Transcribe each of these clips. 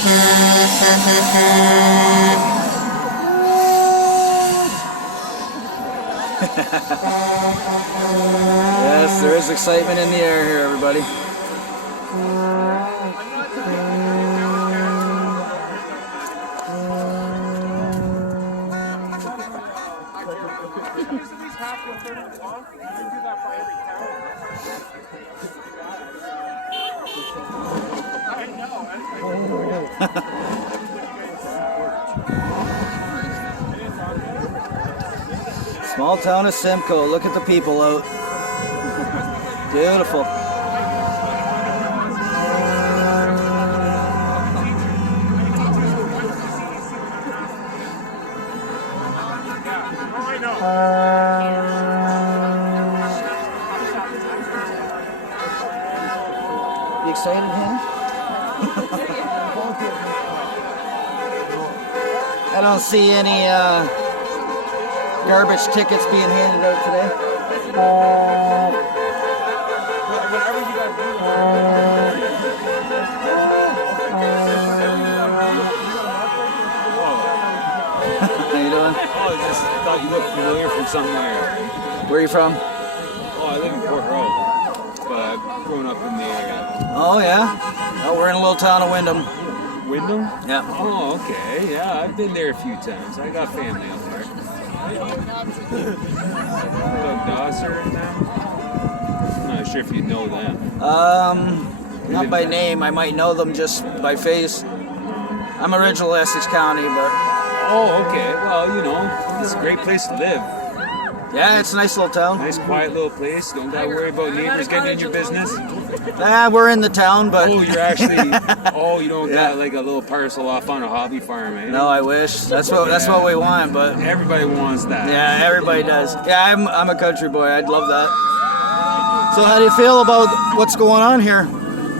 Yes, there is excitement in the air here, everybody. Small town of Simcoe. Look at the people out. Beautiful. You excited, Hannah? I don't see any garbage tickets being handed out today. Whatever you guys do. How you doing? Oh, I just thought you looked familiar from somewhere. Where are you from? Oh, I live in Port Road, but I've grown up in the area. Oh, yeah? Oh, we're in a little town of Wyndham. Wyndham? Yeah. Oh, okay. Yeah, I've been there a few times. I got family out there. Doug Dosser and them? I'm not sure if you know them. Not by name. I might know them just by face. I'm original Essex County, but... Oh, okay. Well, you know, it's a great place to live. Yeah, it's a nice little town. Nice, quiet little place. Don't gotta worry about neighbors getting in your business. We're in the town, but... Oh, you're actually... Oh, you don't got like a little parcel off on a hobby farm, eh? No, I wish. That's what we want, but... Everybody wants that. Yeah, everybody does. Yeah, I'm a country boy. I'd love that. So how do you feel about what's going on here?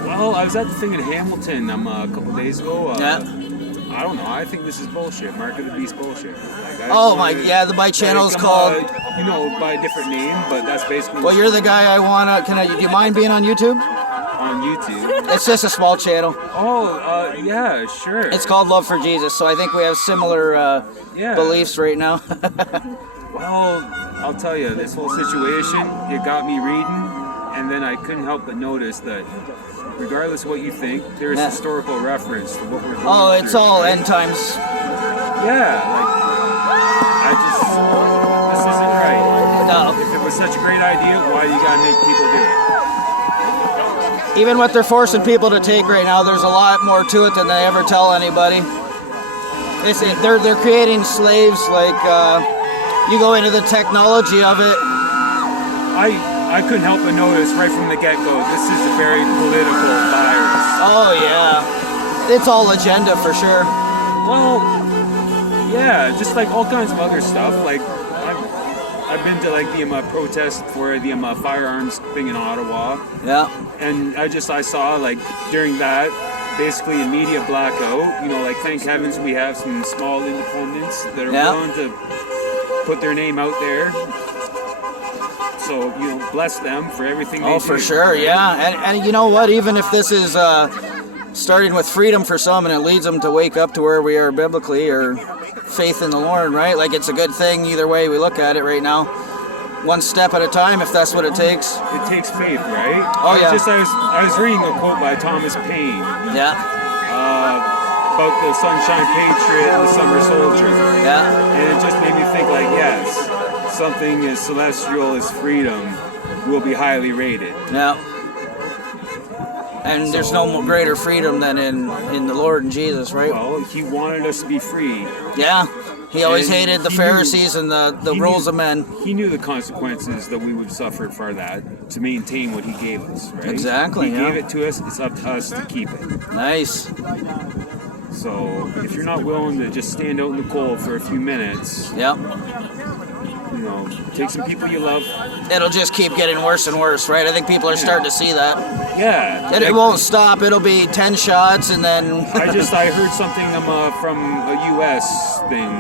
Well, I was at the thing in Hamilton a couple days ago. Yeah. I don't know. I think this is bullshit. Mark of the Beast bullshit. Like, my channel's called... you know, by a different name, but that's basically... Well, you're the guy I want to... Do you mind being on YouTube? On YouTube? It's just a small channel. Oh, yeah, sure. It's called Love for Jesus, so I think we have similar beliefs right now. Well, I'll tell you, this whole situation, it got me reading, and then I couldn't help but notice that regardless of what you think, there's historical reference to what we're going Oh, it's through, all right? end times. Yeah, this isn't right. No. If it was such a great idea, why you gotta make people do it? Even what they're forcing people to take right now, there's a lot more to it than they ever tell anybody. They're creating slaves. Like you go into the technology of it. I couldn't help but notice right from the get-go, this is a very political virus. Oh yeah, it's all agenda for sure. Well, yeah, just like all kinds of other stuff. Like I've been to like the protest for the firearms thing in Ottawa. Yeah. And I saw like during that basically a media blackout. You know, like thank heavens we have some small independents that are willing to put their name out there. So, you know, bless them for everything they do. Oh, for sure, yeah. And you know what? Even if this is starting with freedom for some and it leads them to wake up to where we are biblically or faith in the Lord, right? Like it's a good thing either way we look at it right now. One step at a time, if that's what it takes. It takes faith, right? Oh, yeah. I was reading a quote by Thomas Paine. Yeah. About the Sunshine Patriot and the Summer Soldier. Yeah. And it just made me think like, yes, something as celestial as freedom will be highly rated. Yeah. And there's no more greater freedom than in the Lord and Jesus, right? Well, he wanted us to be free. Yeah. He always hated the Pharisees and the rules of men. He knew the consequences that we would suffer for that to maintain what he gave us, right? Exactly, He gave it to us, it's up to us to keep it. Nice. So if you're not willing to just stand out in the cold for a few minutes, Yep. you know, take some people you love. It'll just keep getting worse and worse, right? I think people are starting to see that. Yeah. It won't stop. It'll be 10 shots and then... I heard something from a U.S. thing.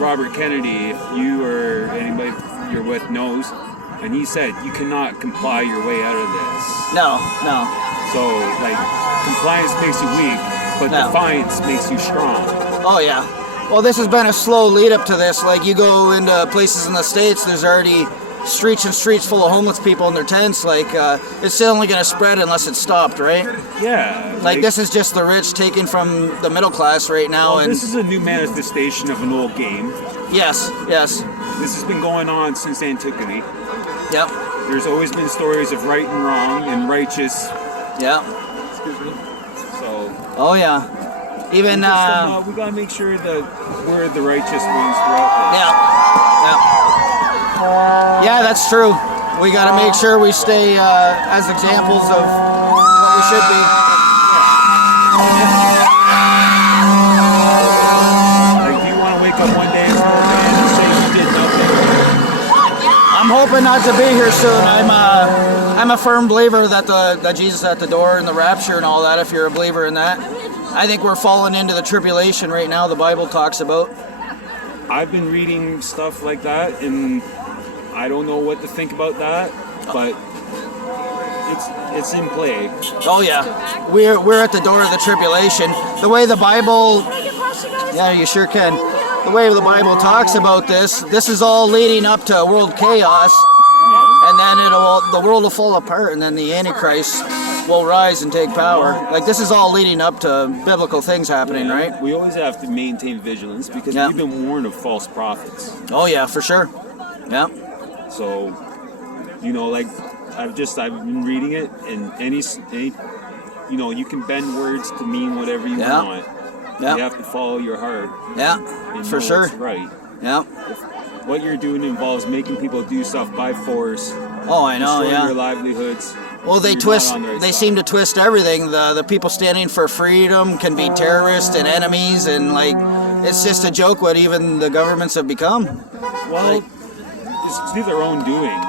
Robert Kennedy, if you or anybody you're with knows, and he said you cannot comply your way out of this. No. So, like, compliance makes you weak. but defiance makes you strong. Oh yeah. Well, this has been a slow lead up to this. Like, you go into places in the States, there's already streets and streets full of homeless people in their tents. Like, it's still only going to spread unless it's stopped, right? Yeah. Like, this is just the rich taken from the middle class right now. Well, and this is a new manifestation of an old game. Yes. This has been going on since antiquity. Yep. There's always been stories of right and wrong and righteous. Yep. Excuse me. So. Oh yeah. Even we gotta make sure that we're the righteous ones throughout this. Yeah, that's true. We gotta make sure we stay as examples of what we should be. Like, do you want to wake up one day and say you did nothing? I'm hoping not to be here soon. I'm a firm believer that that Jesus at the door and the rapture and all that. If you're a believer in that. I think we're falling into the tribulation right now the Bible talks about. I've been reading stuff like that, and I don't know what to think about that, but it's in play. Oh yeah, we're at the door of the tribulation. The way the Bible, yeah, you sure can. The way the Bible talks about this is all leading up to world chaos, and then the world will fall apart, and then the Antichrist will rise and take power. Like, this is all leading up to biblical things happening, right? We always have to maintain vigilance because we've been warned of false prophets. Oh yeah, for sure. Yeah. So, like, I've been reading it, and any you can bend words to mean whatever you want. Yeah. You have to follow your heart. Yeah, and for know sure. what's right. Yeah. If what you're doing involves making people do stuff by force. Oh, I know. Destroying Yeah. their livelihoods. Well, they seem to twist everything. The people standing for freedom can be terrorists and enemies, and like, it's just a joke what even the governments have become. Well, it's to their own doing.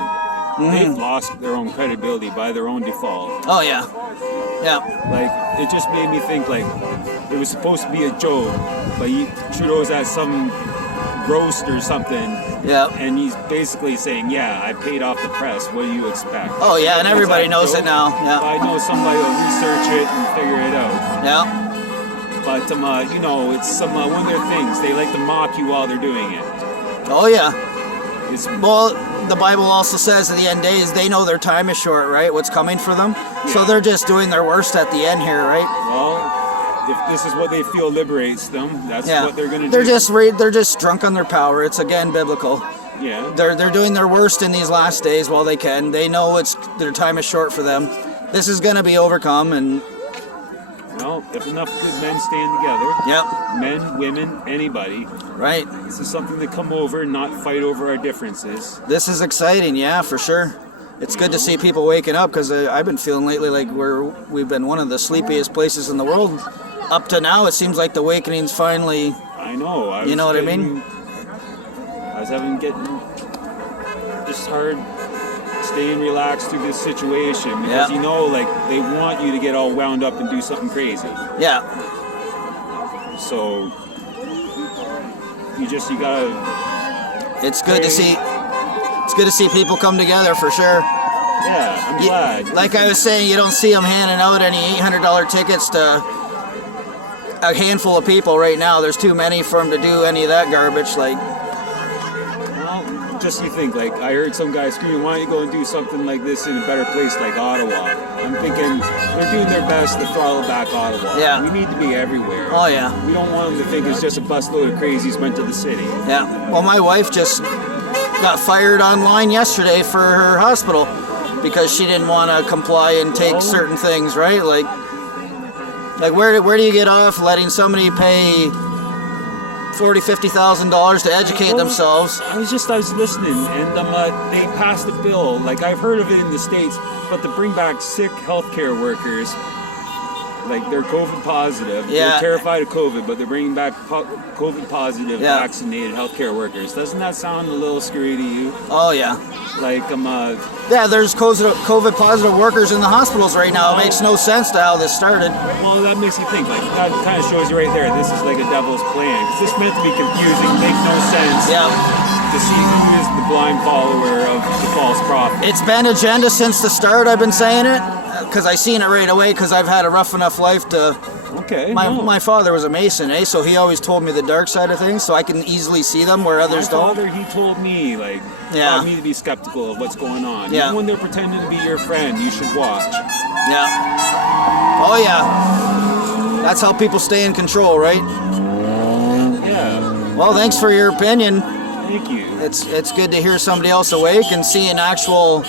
They've lost their own credibility by their own default. Oh yeah. Like, it just made me think, like, it was supposed to be a joke, but Trudeau's at some roast or something. Yeah. And he's basically saying, yeah, I paid off the press. What do you expect? Oh yeah, and everybody knows it now. Yeah. I know somebody will research it and figure it out. Yeah. But it's some one of their things. They like to mock you while they're doing it. Oh yeah. Well, the Bible also says at the end days they know their time is short, right? What's coming for them. Yeah. So they're just doing their worst at the end here, right? Well, if this is what they feel liberates them, that's what they're going to do. They're just drunk on their power. It's again biblical. Yeah. They're doing their worst in these last days while they can. They know their time is short for them. This is going to be overcome, and well, if enough good men stand together. Yep. Men, women, anybody. Right. This is something to come over and not fight over our differences. This is exciting, yeah, for sure. It's good to see people waking up, because I've been feeling lately like we've been one of the sleepiest places in the world. Up to now, it seems like the awakening's finally. I know. You know what I mean? I was getting just hard staying relaxed through this situation because like they want you to get all wound up and do something crazy. Yeah. So you gotta. It's good to see. It's good to see people come together for sure. Yeah, I'm glad. Like I was saying, you don't see them handing out any $800 tickets to a handful of people right now. There's too many for them to do any of that garbage. Like, well, just you think. Like, I heard some guy screaming, "Why don't you go and do something like this in a better place like Ottawa?" I'm thinking they're doing their best to throttle back Ottawa. Yeah. We need to be everywhere. Oh yeah. We don't want them to think it's just a busload of crazies went to the city. Yeah. Well, my wife just got fired online yesterday for her hospital because she didn't want to comply and take certain things, right? Like where do you get off letting somebody pay $40,000-$50,000 to educate themselves? I was listening, and they passed a bill. Like, I've heard of it in the States, but to bring back sick healthcare workers. Like, they're COVID positive. Yeah. They're terrified of COVID, but they're bringing back COVID positive vaccinated healthcare workers. Doesn't that sound a little scary to you? Oh yeah. Like, yeah, there's COVID positive workers in the hospitals right now. It makes no sense to how this started. Well, that makes you think. Like, that kind of shows you right there. This is like a devil's plan. Because this meant to be confusing, make no sense. Yeah. To see who is the blind follower of the false prophet. It's been agenda since the start. I've been saying it because I seen it right away because I've had a rough enough life to Okay. My father was a Mason, so he always told me the dark side of things, so I can easily see them where others don't. My father, he told me, like, taught me to be skeptical of what's going on. Yeah. Even when they're pretending to be your friend, you should watch. Yeah. Oh yeah. That's how people stay in control, right? Yeah. Well, thanks for your opinion. Thank you. It's good to hear somebody else awake and seeing actual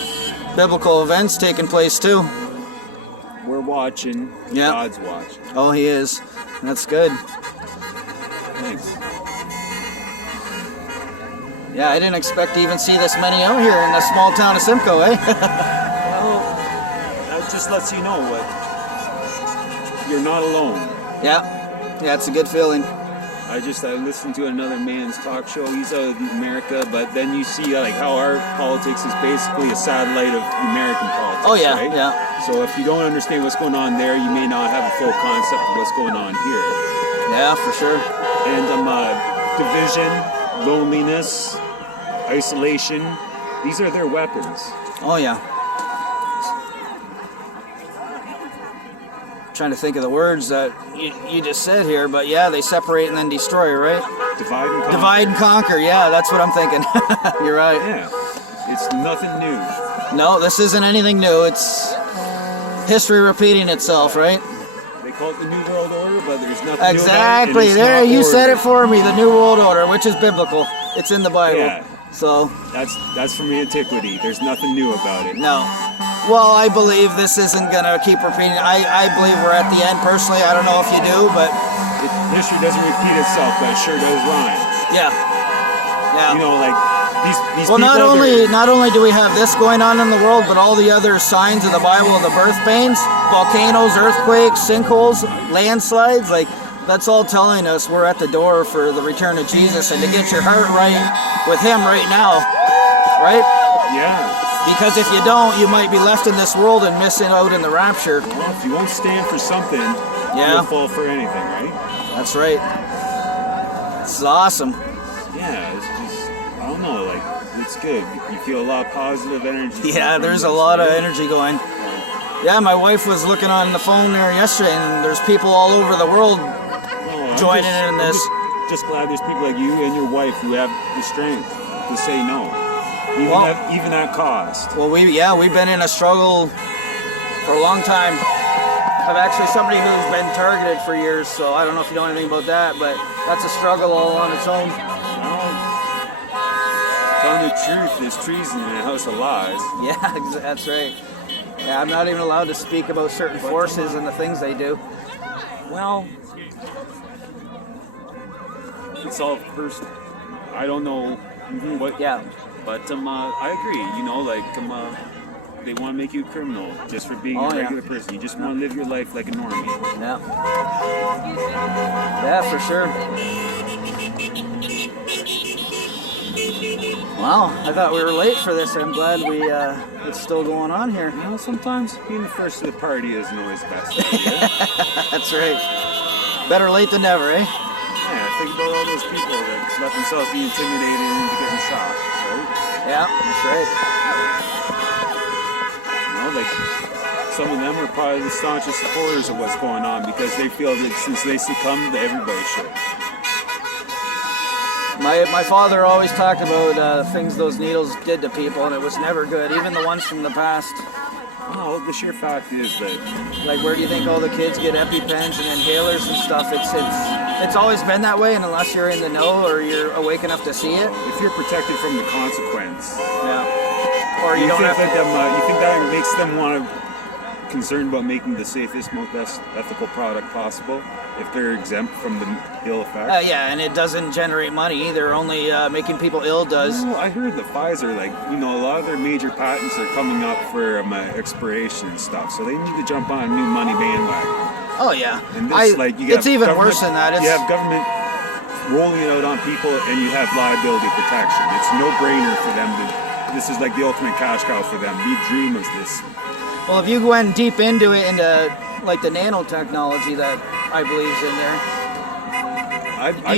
biblical events taking place too. We're watching. Yeah. God's watching. Oh, he is. That's good. Thanks. Yeah, I didn't expect to even see this many out here in the small town of Simcoe, eh? Well, that just lets you know what you're not alone. Yeah, it's a good feeling. I listened to another man's talk show. He's out of America, but then you see like how our politics is basically a satellite of American politics. Oh yeah, right? yeah. So if you don't understand what's going on there, you may not have a full concept of what's going on here. Yeah, for sure. And division, loneliness, isolation, these are their weapons. Oh yeah. Trying to think of the words that you just said here, but yeah, they separate and then destroy, right? Divide and conquer. Divide and conquer, yeah, that's what I'm thinking. You're right. Yeah, it's nothing new. No, this isn't anything new. It's history repeating itself, right? They call it the New World Order, but there's nothing exactly. new about it. There, you said it for me. The New World Order, which is biblical. It's in the Bible. Yeah. So that's from antiquity. There's nothing new about it. No. Well, I believe this isn't gonna keep repeating. I believe we're at the end personally. I don't know if you do, but history doesn't repeat itself, but it sure does rhyme. Yeah. Yeah. You know, like these well, people. not only do we have this going on in the world, but all the other signs of the Bible, the birth pains, volcanoes, earthquakes, sinkholes, landslides, like that's all telling us we're at the door for the return of Jesus, and to get your heart right with Him right now, right? Yeah. Because if you don't, you might be left in this world and missing out in the rapture. Well, if you won't stand for something, you'll fall for anything, right? That's right. This is awesome. Yeah, it's just, I don't know, like, it's good. You feel a lot of positive energy. Yeah, there's a lot of energy going. Yeah, my wife was looking on the phone there yesterday, and there's people all over the world joining in this. I'm just glad there's people like you and your wife who have the strength to say no. Even at cost. Well, we've been in a struggle for a long time. I'm actually somebody who's been targeted for years, so I don't know if you know anything about that, but that's a struggle all on its own. Telling the truth is treason in a house of lies. Yeah, that's right. Yeah, I'm not even allowed to speak about certain forces and the things they do. Well, it's all personal. I don't know what. Yeah. But I agree. You know, like they want to make you a criminal just for being a regular person. You just want to live your life like a normie. Yeah. Yeah, for sure. Wow, I thought we were late for this. I'm glad it's still going on here. You know, sometimes being the first to the party isn't always best. That's right. Better late than never, eh? Yeah, think about all those people that let themselves be intimidated into getting shot, right? Yeah, that's right. You know, like, some of them are probably the staunchest supporters of what's going on because they feel that since they succumbed, everybody should. My father always talked about things those needles did to people, and it was never good, even the ones from the past. Well, the sheer fact is that... Like, where do you think all the kids get EpiPens and inhalers and stuff? It's always been that way, and unless you're in the know or you're awake enough to see it. If you're protected from the consequence. Yeah. Or you don't have to... you think that makes them want to... concerned about making the safest, most best ethical product possible if they're exempt from the ill effects? Yeah, and it doesn't generate money either. Only making people ill does. Well, I heard that Pfizer, like, you know, a lot of their major patents are coming up for expiration and stuff, so they need to jump on a new money bandwagon. Oh yeah, and this, it's even worse than that. You have government rolling it out on people, and you have liability protection. It's a no-brainer for them to. This is like the ultimate cash cow for them. We dream of this. Well, if you went deep into it, into like the nanotechnology that I believe's in there,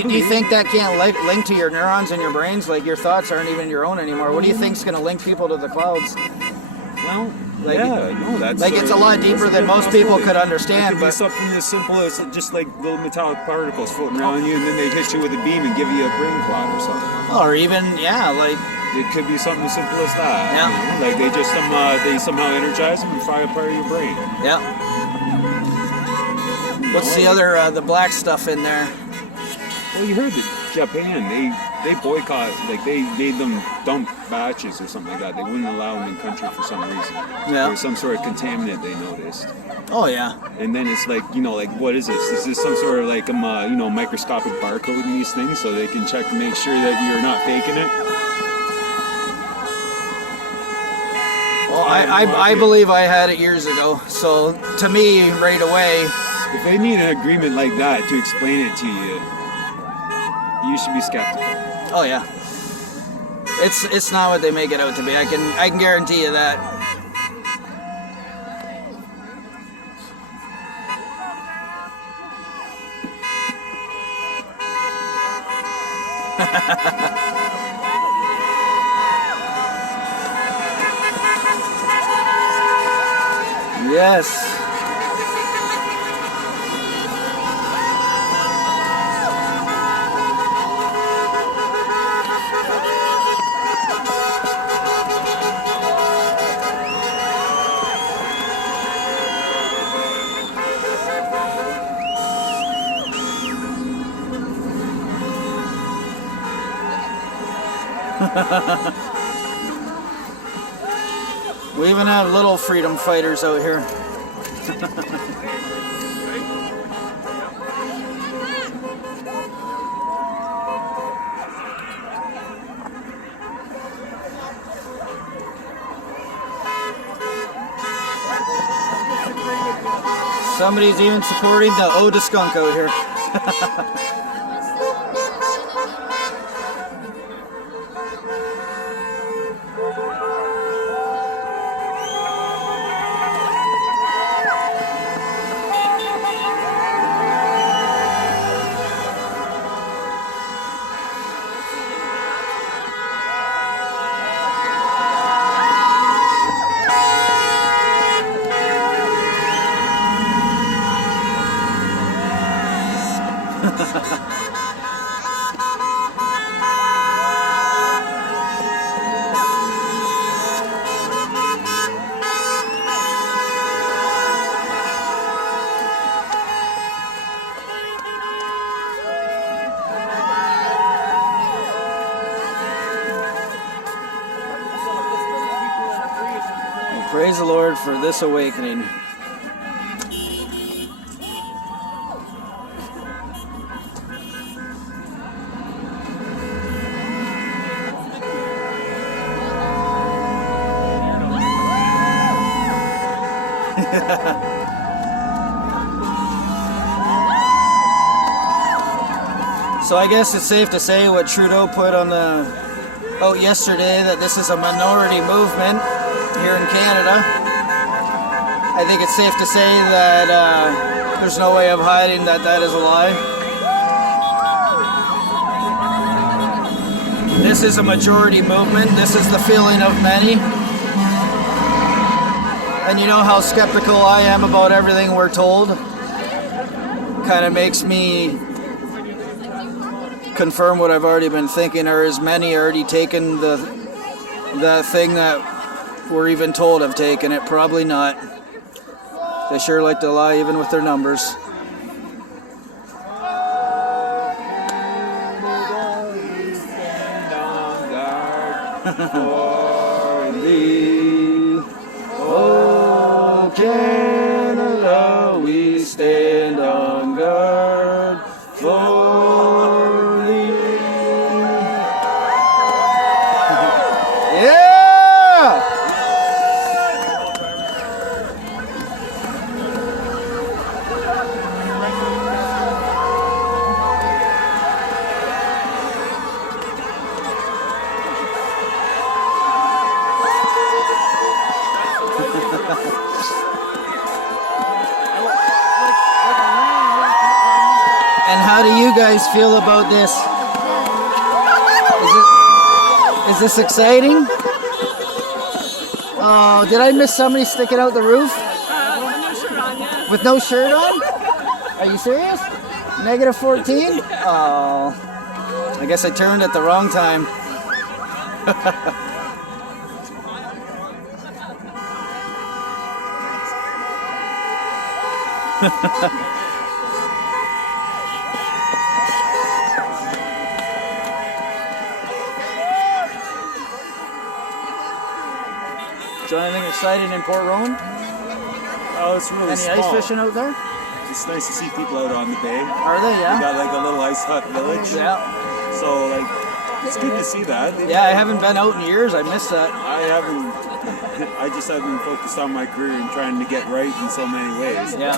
do you think that can't link to your neurons in your brains? Like your thoughts aren't even your own anymore. What do you think's going to link people to the clouds? Well, Like, no, that's like it's a lot deeper than most people could It understand. could be But something as simple as just like little metallic particles floating around you, and then they hit you with a beam and give you a brain clot or something. or even like It could be something as simple as that. Yeah. You know? Like they somehow energize them and fry a part of your brain. yeah. What's the other the black stuff in there? Well, you heard that Japan, they boycott, like they made them dump batches or something like that. They wouldn't allow them in country for some reason. Yeah. There was some sort of contaminant they noticed. Oh yeah. And then it's like, like what is this? Is this some sort of like microscopic barcode in these things so they can check and make sure that you're not faking it? Well, I believe I had it years ago. So to me, right away, If they need an agreement like that to explain it to you, you should be skeptical. oh yeah, it's not what they make it out to be. I can guarantee you that. Yes. We even have little freedom fighters out here. Somebody's even supporting the Oda skunk out here. Praise the Lord for this awakening. So I guess it's safe to say what Trudeau put on out yesterday, that this is a minority movement here in Canada. I think it's safe to say that there's no way of hiding that that is a lie. This is a majority movement. This is the feeling of many. And you know how skeptical I am about everything we're told. Kind of makes me confirm what I've already been thinking. Are as many already taken the thing that we're even told have taken it? Probably not. They sure like to lie even with their numbers. For thee, oh Canada, we stand on guard for thee. Yeah! And how do you guys feel about this? Is this exciting? Oh, did I miss somebody sticking out the roof? No shirt on, yeah. With no shirt on? Are you serious? Negative 14? Oh, I guess I turned at the wrong time. So anything exciting in Port Rowan? Oh, it's really Any small. ice fishing out there? It's nice to see people out on the bay. Are they? We Yeah. got like a little ice hut village. Yeah. So like, it's good to see that. Yeah, I haven't been out in years. I missed that. I just haven't focused on my career and trying to get right in so many ways. Yeah.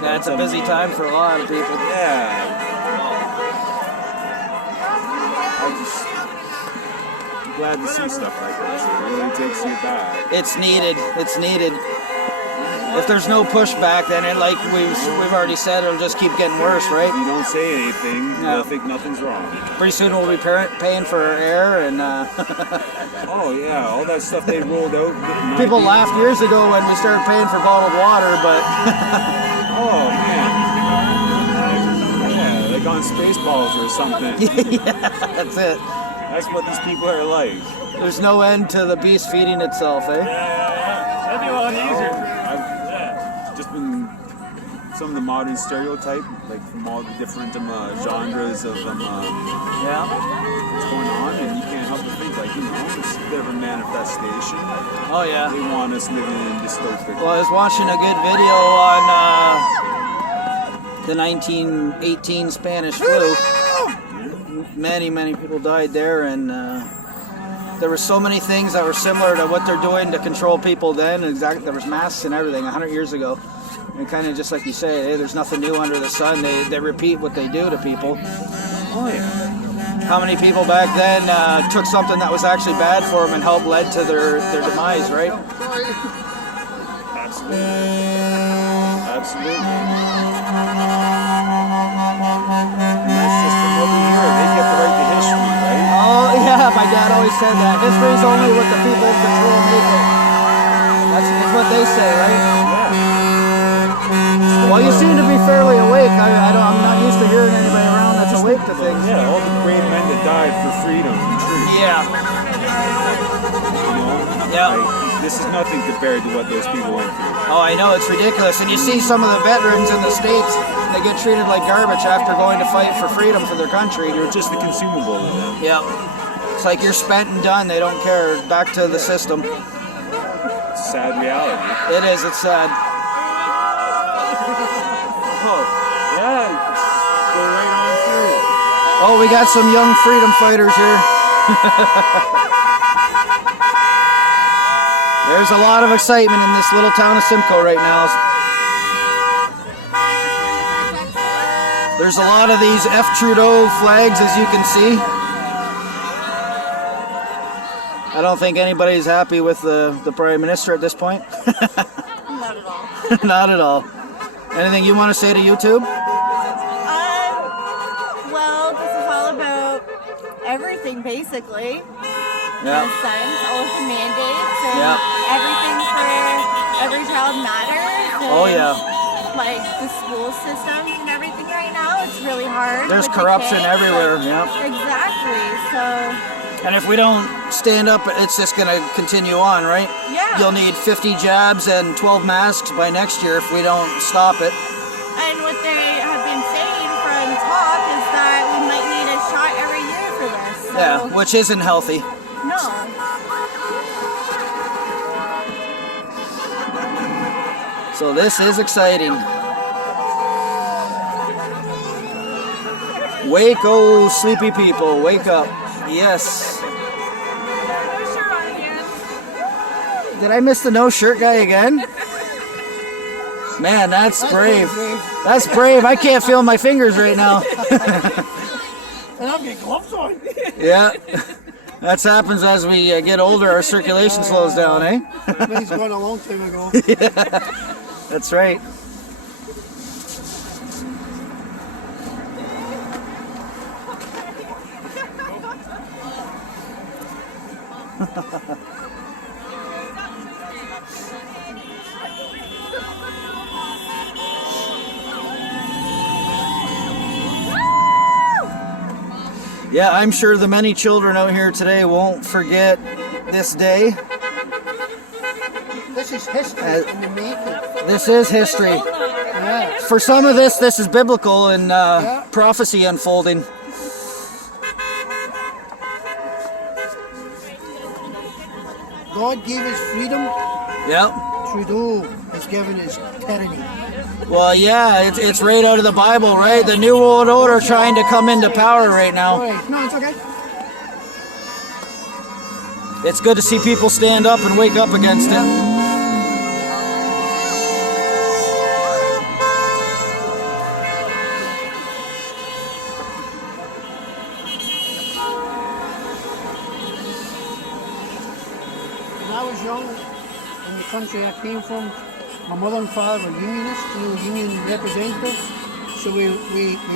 Yeah, it's a busy time for a lot of people. Yeah. I'm glad to see stuff like this. It really takes you back. It's needed. It's needed. If there's no pushback, then it, like we've already said, it'll just keep getting worse, If right? you don't say anything, they'll think nothing's wrong. Pretty soon we'll be paying for air, and Oh yeah, all that stuff they rolled out. people laughed years ago when we started paying for bottled water, but Oh man. Yeah, like on Spaceballs or something. yeah, that's it. That's what these people are like. There's no end to the beast feeding itself, eh? That'd be a lot easier. I've just been some of the modern stereotype, like from all the different genres of Yeah. what's going on, and you can't help but think like, you know, it's a bit of a manifestation. Oh yeah. They want us living in dystopic. Well, I was watching a good video on the 1918 Spanish flu. Many people died there, and there were so many things that were similar to what they're doing to control people then. Exactly, there was masks and everything 100 years ago, and kind of just like you say, hey, there's nothing new under the sun. They repeat what they do to people. Oh yeah. How many people back then took something that was actually bad for them and helped led to their demise, right? Absolutely. That's just from over here. They get to write the history, right? Oh yeah, my dad always said that. History's only what the people in control make it. That's what they say, right? Yeah. Well, you seem to be fairly awake. I'm not used to hearing anybody around that's awake to things. Yeah, all the brave men that died for freedom and truth. Yeah. You know? Yeah. Like, this is nothing compared to what those people went through. Oh, I know, it's ridiculous. And you see some of the veterans in the States, they get treated like garbage after going to fight for freedom for their country. You're just the consumable of them. Yeah. It's like you're spent and done. They don't care. Back to the system. It's a sad reality. It is. It's sad. Oh, yeah. Go right on through. Oh, we got some young freedom fighters here. There's a lot of excitement in this little town of Simcoe right now. There's a lot of these F. Trudeau flags, as you can see. I don't think anybody's happy with the Prime Minister at this point. Not at all. Not at all. Anything you want to say to YouTube? Well, this is all about everything, basically. Yeah. In a sense, all of the mandates and Yeah. everything for every child matters. And, Oh yeah. Like the school systems and everything right now, it's really hard. There's with the corruption kids. everywhere. Like, Yeah. Exactly. So, And if we don't stand up, it's just going to continue on, right? yeah. You'll need 50 jabs and 12 masks by next year if we don't stop it. And what they have been saying from top is that we might need a shot every year for this. So, Yeah, which isn't healthy. no. So this is exciting. Wake, oh sleepy people, wake up. Yes. Did I miss the no shirt guy again? Man, that's brave. That's brave. I can't feel my fingers right now. And I'm getting gloves on. Yeah. That happens as we get older, our circulation slows down, eh? He's gone a long time ago. Yeah. That's right. Yeah, I'm sure the many children out here today won't forget this day. This is history in the making. This is history. Yeah. For some of this is biblical and prophecy unfolding. God gave us freedom. Yep. Trudeau has given us tyranny. Well, yeah, it's right out of the Bible, right? The New World Order trying to come into power right now. Alright, no, it's okay. It's good to see people stand up and wake up against it. When I was young, in the country I came from, my mother and father were unionists, union representatives. So we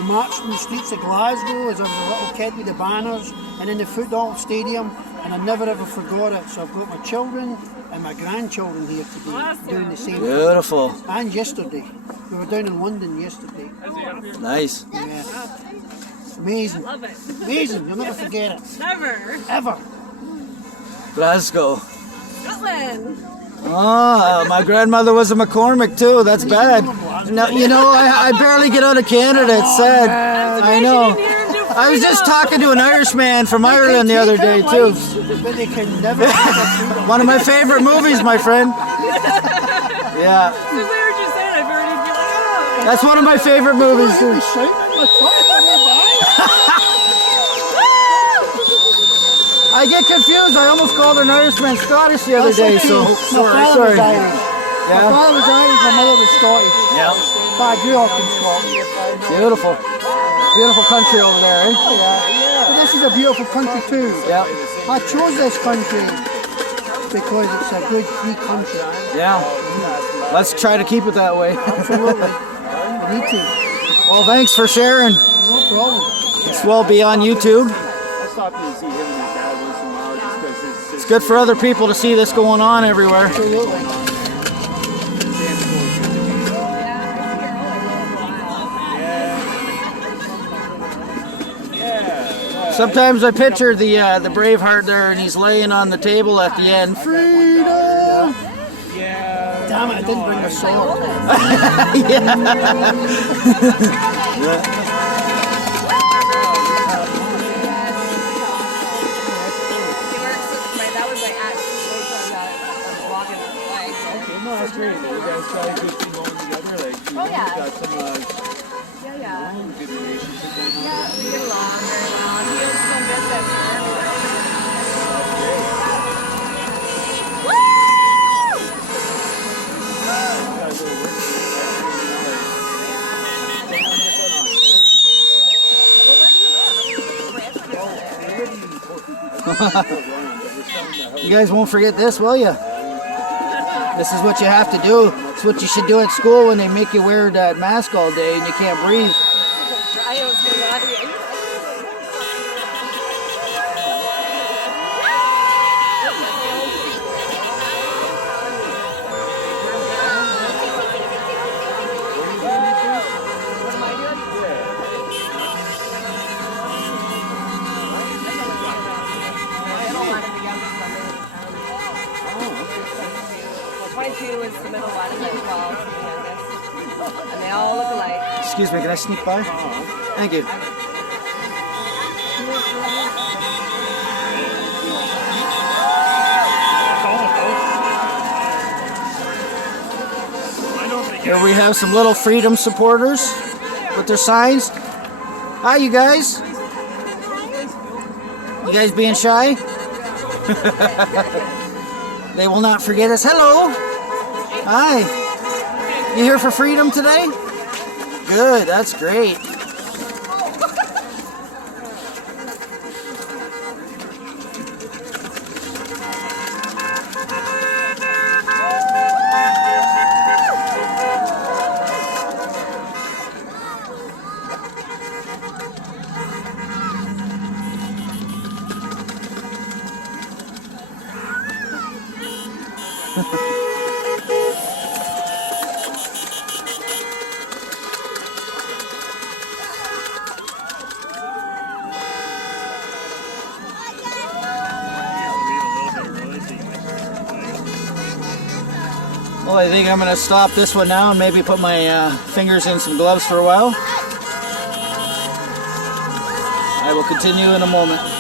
marched in the streets of Glasgow as I was a little kid with the banners and in the football stadium, and I never ever forgot it. So I've got my children and my grandchildren here today doing the same thing. Beautiful. And yesterday. We were down in London yesterday. Nice. Yeah. Amazing. Love it. Amazing. You'll never forget it. Never. Ever. Glasgow. Scotland. Oh, my grandmother was a McCormick too. That's bad. No, you know, I barely get out of Canada. It's sad. I know. I was just talking to an Irishman from Ireland the other day too. But they can never One of my favorite movies, my friend. Yeah, As I heard you say it, I've already been like, oh. that's one of my favorite movies too. I get confused. I almost called an Irishman Scottish the other day. So My father was Irish. My Yeah, father was Irish, my mother was Scottish. yeah. But I grew up in Scotland. Beautiful, beautiful country over there, eh? Yeah. But this is a beautiful country too. Yeah, I chose this country because it's a good free country. yeah. Let's try to keep it that way. Absolutely. Need to. Well, thanks for sharing. No problem. This will be on YouTube. I stopped in to see him and his dad once in a while just because It's good for other people to see this going on everywhere. Absolutely. Sometimes I picture the Braveheart there, and he's laying on the table at the end. Freedom. Yeah. Damn it, I didn't bring a sword. That was my ex. Walking like. Okay, no, that's great. You guys got a good thing going together. Like, you Oh, yeah. got some Yeah. good relationship going on. Yeah, we get along very well. He was so good that You guys won't forget this, will you? This is what you have to do. It's what you should do at school when they make you wear that mask all day and you can't breathe. I was going to is the middle one and then 12 is the youngest. And they all look alike. Excuse me, can I sneak by? Thank you. Here we have some little freedom supporters with their signs. Hi, you guys. You guys being shy? They will not forget us. Hello. Hi. You here for freedom today? Good, that's great. Well, I think I'm going to stop this one now and maybe put my fingers in some gloves for a while. I will continue in a moment.